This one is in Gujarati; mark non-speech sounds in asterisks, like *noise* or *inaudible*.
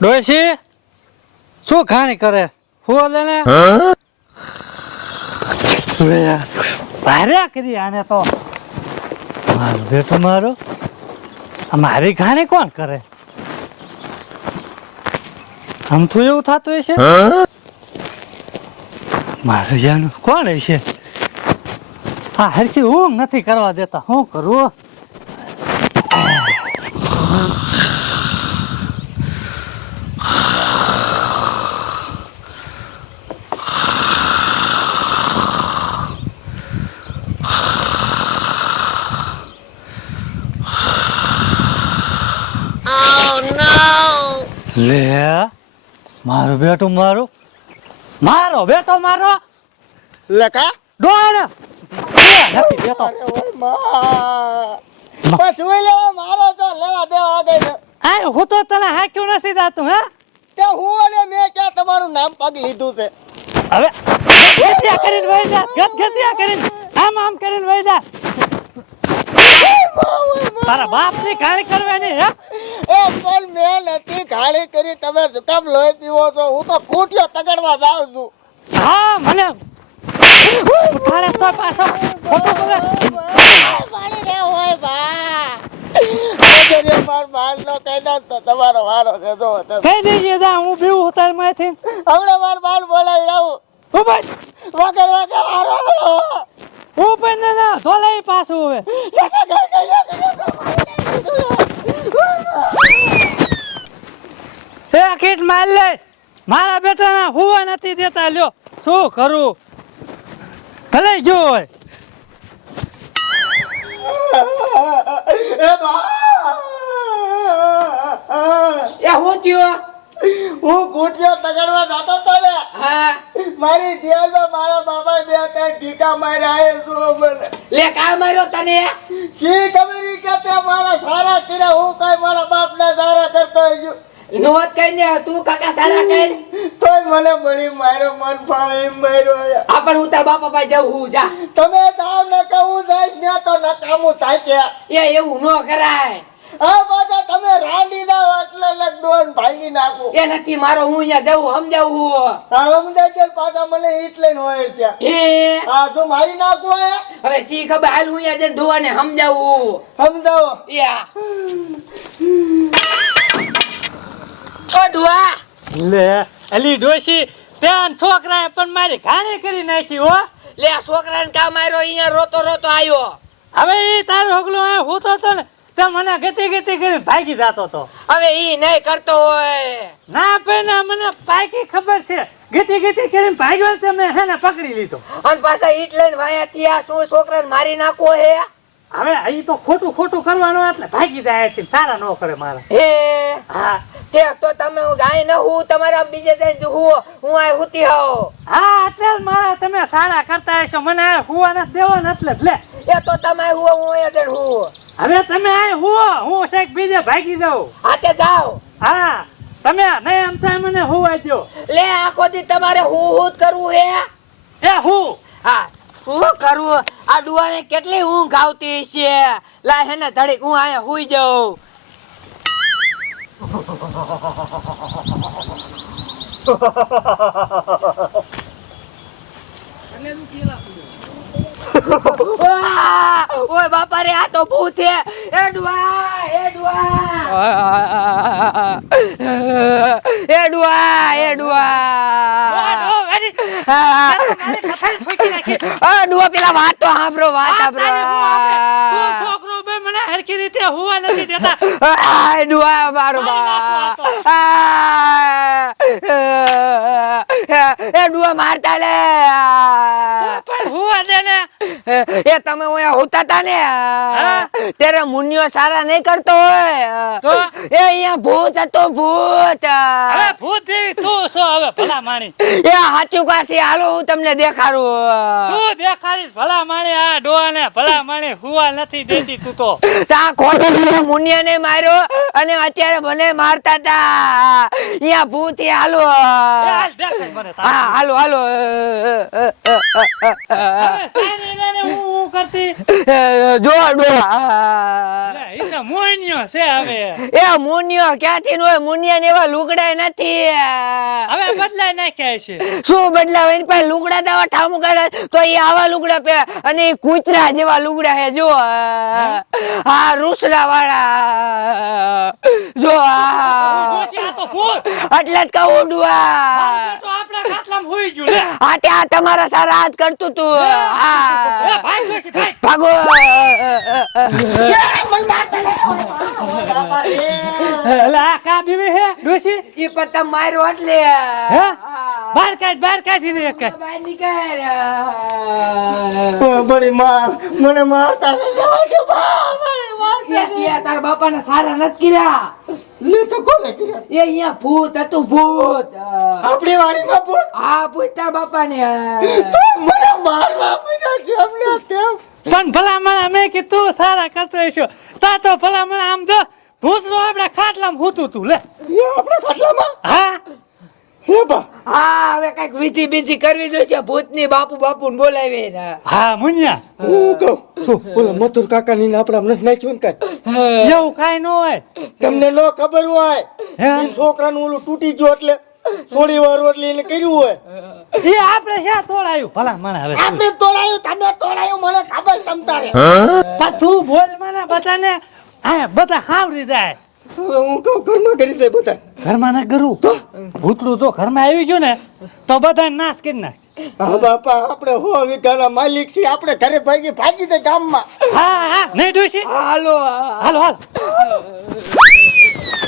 ડોશી શું ખાણી કરે? હું? લે ને લે કરી આને તો. મારી. ખાણી કોણ કરે? આમ તો એવું થતું હશે? મારું જાનું કોણ હશે? હા હરખી ઊંઘ નથી કરવા દેતા. શું કરવું લે મારું બેટું મારું. મારો બેટો મારો. લે કા? ડોર માં હું તો તને હાક્યું નથી દાતું હે? તે હું અને મેં ક્યાં તમારું નામ પગ લીધું છે? હવે ગતિયા કરીને વહી જા ગત કરીને આમ આમ કરીને વહી જા. તારા બાપની ખાણી કરવાની હે? એ પણ મેં નથી ગાળી કરી તમે કામ લોહી પીવો છો? હું તો ખૂટ્યો તગડવા જાઉં છું. હા મને ઉઠાડે તો પાછો ખોટું બોલે પાડી રે હું પણ એ કીટ માર મારા બેટાના હુવા નથી દેતા, લ્યો. શું કરું? ભલે જો હોય એ હું થયો? હું ખૂટ્યો તગડવા જતો તો ને. હા. મારી જેલમાં મારા બાબા બે ત્રણ ટીકા માર્યા એ શું મને. લે કા માર્યો તને? શી ખબર કે તે મારા સારા તીરા હું કઈ મારા બાપના સારા કરતો હજુ નોત કઈને તું કાકા સારા કર. તોય મને માર્યો મન ફાવે એમ આ પણ હું તાર બાપા પાસે જાઉં હું જા. તમે તાવ ને કહું હું જઈશ ને તો થાય છે. એ એવું ન કરાય. આ તમે રાંડી દાવ એટલે લગ ભાંગી નાખું. એ નથી મારો હું અહીંયા જાઉં સમજાવું. અમદાવાદ છે પાછા મને ન હોય ત્યાં. એ મારી નાખવું હે હવે સી ખબર? હાલ હું અહીંયા જઈને ધોવાને સમજાવું. સમજાવો. યા *sighs* લે અલી ડોશી ત્યાં છોકરાએ પણ મારી ઘાણી કરી નાખી હો. લે આ છોકરાને કા માર્યો? અહીંયા રોતો રોતો આવ્યો હવે એ તારો હગલો આ હું તો ને તે મને ગતિ ગતિ કરી ભાગી જાતો તો. હવે ઈ નહીં કરતો હોય. ના પેના મને પાકી ખબર છે. ગતિ ગતિ કરીને ભાગ્યો તે મેં હેને પકડી લીધો. અને પાછા ઈટ લઈને વાયા થયા. શું છોકરાને મારી નાખો હે? હવે અહીં તો ખોટું ખોટું કરવાનું એટલે ભાગી જાય છે સારા ન કરે મારા. હે? હા. તે તો તમે હું ગાય ન હું તમારા બીજે જઈને હું હું આ હુતી હો હા એટલે જ મારા તમે સારા કરતા હશો. મને આ હુવા નથી દેવો ને એટલે લે. એ તો તમે હું હું એ જઈને હું હવે તમે આ હુવો હું શેક બીજે ભાગી જાઉં. તે જાઓ. હા તમે નહીં આમ થાય મને હુવા દો લે આખો દી તમારે હું હું જ કરવું હે? એ હું? હા. શું કરવું આ ડુવાને કેટલી ઊંઘ આવતી છે લા હેને ધડીક હું અહીંયા હુઈ જાઉં. ઓય બાપા રે આ તો ભૂત છે એ ડુઆ એ ડુઆ. એ ડુઆ એ ડુઆ. ડુઆ પેલા વાત તો સાંભળો વાત સાંભળો. તું છોકરો બે મને હરખી રીતે હુવા નથી દેતા. આ ડુઆ મારો બા એ ડુઆ મારતા લે. પણ હું દે ને. *laughs* એ તમે ઓયા હોતા તા ને? ત્યારે મુનિયો સારા નહીં કરતો હોય. એ અહીંયા ભૂત હતો ભૂત. હવે ભૂત જેવી તું છો હવે ભલા માણી? એ હાચું કાશી હાલો હું તમને દેખાડું. શું દેખાડીશ ભલા માણી? આ ડોહાને ભલા માણી હુવા નથી દેતી તું તો. તા ખોટું મુનિયા ને માર્યો અને અત્યારે મને મારતા તા. અહીંયા ભૂત હાલો. એ હાલ. હા હાલો. જો છે હવે. એ મુનિયો. ક્યાંથી નો મુનિયા ને એવા લુગડા નથી. હવે બદલાઈ નાખ્યા છે. શું બદલાવ? એની પાસે લુગડા દાવા ઠામું કાઢે તો એ આવા લુગડા પહેરે અને એ કૂતરા જેવા લુગડા હે જો. હા? રૂસડા વાળા જો આ તો એટલે જ કહું ડુઆ ખાટલામાં હુઈ ગયું લે. આ ત્યાં તમારા સારા હાથ કરતું તું. એ ભાઈ ડોશી, ભાઈ. ભાગો. મને મારતા લે. બાપા રે. એટલે આ કા બીવી હે ડોશી? એ પતંગ માર્યો એટલે હે? બહાર કાઢ બહાર કાઢી ને એક. નીકળ માર મને મારતા તારા બાપાને સારા નથી કર્યા. લે તો કોને કર્યા? એ અહીંયા ભૂત હતું ભૂત. આપણી વાડીમાં ભૂત? હા ભૂત તારા બાપાને. તો મને મારવા પડ્યા છે અમને તેમ પણ ભલામણ મેં કે તું સારા કરતો છો તા તો ભલામણ આમ જો ભૂતરો આપણે ખાટલામાં હોતું તું લે. એ આપણા ખાટલામાં? હા. હે બા? હા હવે કંઈક વિધિ બીજી કરવી જોઈશે ભૂતની બાપુ બાપુ ને બોલાવી ને. હા મુન્યા. હું કહું? ઓલા મથુર કાકા ની આપડા નથી નાખ્યું ને કઈ? એવું કાંઈ ન હોય. તમને ન ખબર હોય? હે? ઈ છોકરાનું ઓલું તૂટી ગયું એટલે થોડી વાર એટલે એને કર્યું હોય. એ આપણે ક્યાં તોડાયું. મને હવે આપણે તોડાયું તમે તોડાયું મને ખબર તમ તારે. તું બોલ મને બધાને. હા બધા હાવરી જાય. હવે હું કહું ઘરમાં કરી દે બધા. ઘરમાં ના કરું? તો? ભૂતળું તો ઘરમાં આવી ગયું ને તો બધા નાશ કરી નાખ હા બાપા આપણે હો વીઘાના માલિક છીએ આપણે ઘરે ભાગી ભાગી દે ગામમાં. હા હા નહીં ડોશી? હાલો હાલો હાલો.